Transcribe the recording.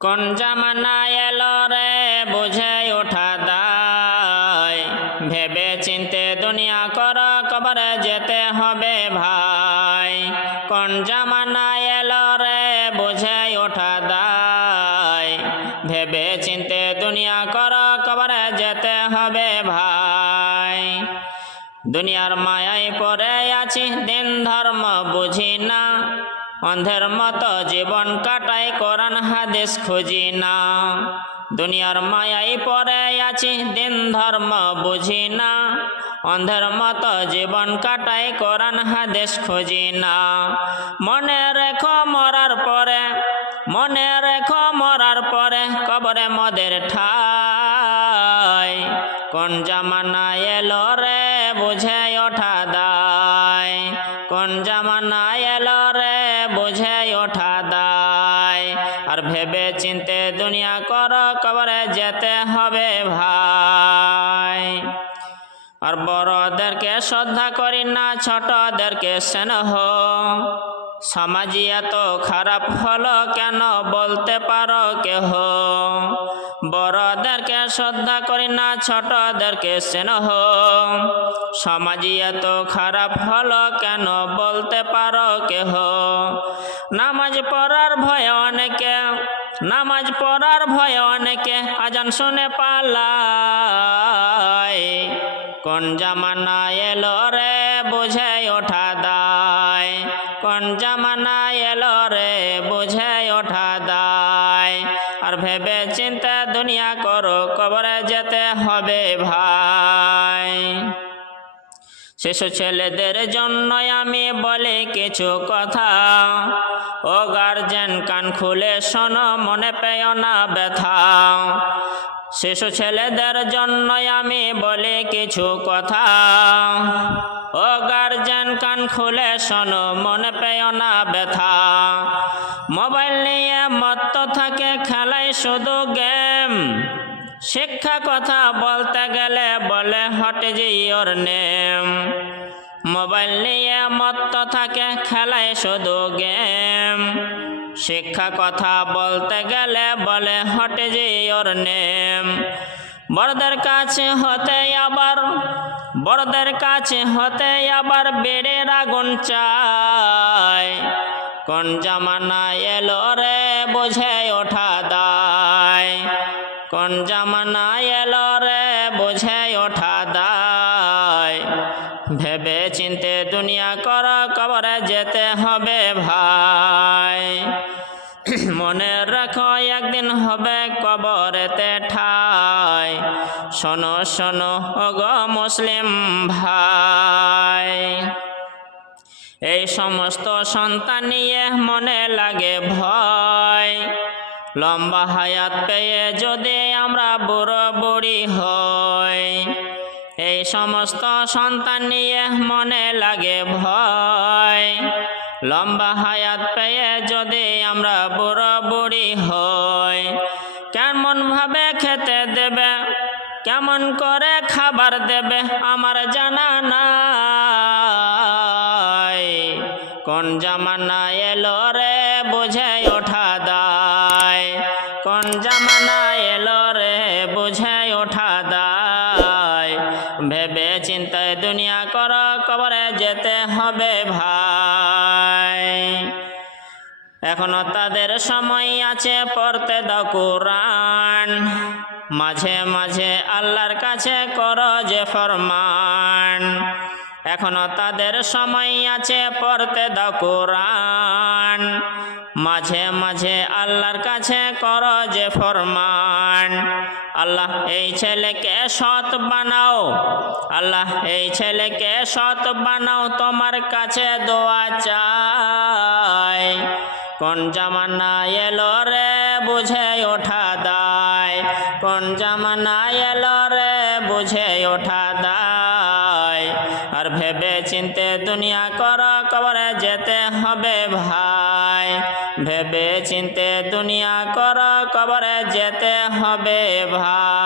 কোন জামানা এলো রে বুঝে ওঠা দায়। ভেবে চিনতে দুনিয়া কর, কবরে যেতে হবে ভাই। কোন জামানা এলো রে বুঝে ওঠা দায়। ভেবে চিনতে দুনিয়া কর, কবরে যেতে হবে ভাই। দুনিয়ার মায়ায় পড়ে আছি, দিন ধর্ম বুঝি না। অন্ধের মতো জীবন কাটাই কোরআন হাদিস খুঁজি না। দুনিয়ার মায়াই পড়ে আছি, দিন ধর্ম বুঝি না। অন্ধের মতো জীবন কাটাই কোরআন হাদিস খুঁজি না। মনে রেখো মরার পরে, মনে রেখো মরার পরে, কবরে মদের ঠাই। কোন জামানা এলো রে বুঝে ওঠা দায়। কোন জামানা এলো রে ওঠা দায়। আর ভেবে চিনতে দুনিয়া কর, কবরে যেতে হবে ভাই। আর বড়দেরকে শ্রদ্ধা করি না, ছোটদেরকে স্নেহ। সমাজি এত খারাপ হলো কেন বলতে পারো কেহ? বড়দেরকে শ্রদ্ধা করি না, ছোটদেরকে স্নেহ। সমাজি এত খারাপ হলো কেন বলতে পারো কেহ? নামাজ পড়ার ভয় অনেকে, নামাজ পড়ার ভয় অনেকে, আজান শুনে পালায়। কোন জামানা এলো রে, বুঝে ওঠা দায়। কোন জামানা এলো রে, বুঝে ওঠা দায়। আর ভেবে চিন্তা দুনিয়া করো, কবরে যেতে হবে ভাই। শিশু ছেলেদের জন্য আমি বলে কিছু কথা। ও গার্জেন, কান খুলে শোনো, মনে পেও না ব্যথা। শিশু ছেলেদের জন্য আমি বলে কিছু কথা। ও গার্জেন, কান খুলে শোনো, মনে পেও না ব্যথা। মোবাইল নিয়ে মত্ত থাকে খেলায় শুধু গেম। শিক্ষা কথা বলতে গেলে বলে, হটে যে ওর নেম? মোবাইল নিয়ে মত্ত থাকে, খেলায় শুধু গেম। শিক্ষা কথা বলতে গেলে বলে, হটে যে ওর নেম। বড়দের কাছে হতে আবার, বড়দের কাছে হতে আবার বেড়ে আগুন চায়। কোন জামানা এলো রে, বুঝে ওঠা দায়। কোন জামানা ভেবে চিনতে দুনিয়া কর, কবরে যেতে হবে ভাই। মনে রাখো, একদিন হবে কবরেতে ঠাই। শোনো শোনো, ওগ মুসলিম ভাই। এই সমস্ত সন্তান নিয়ে মনে লাগে ভয়। লম্বা হায়াত পেয়ে যদি আমরা বুড়ো বুড়ি এই সমস্ত সন্তান নিয়ে মনে লাগে ভয়। লম্বা হায়াত পেয়ে যদি আমরা বুড়ো বুড়ি হই, কেমন ভাবে খেতে দেবে, কেমন করে খাবার দেবে আমার জানা নাই। কোন জামানা এলো রে বুঝে ওঠা দায়, কোন জামানা এলো রে বুঝে এখনও তাদের সময় আছে পড়তে দাও কোরআন। মাঝে মাঝে আল্লাহর কাছে কর যে ফরমান। এখনও তাদের সময় আছে পড়তে দাও কোরআন। মাঝে মাঝে আল্লাহর কাছে কর যে ফরমান। আল্লাহ এই ছেলেকে সৎ বানাও। আল্লাহ এই ছেলেকে সৎ বানাও, তোমার কাছে দোয়া চাই। কোন জামানা এলো রে বুঝে ওঠা দায়? কোন জামানা এলো রে বুঝে ওঠা দায়? আর ভেবে চিনতে দুনিয়া কর, কবরে যেতে হবে ভাই। ভেবে চিনতে দুনিয়া কর, কবরে যেতে হবে ভাই।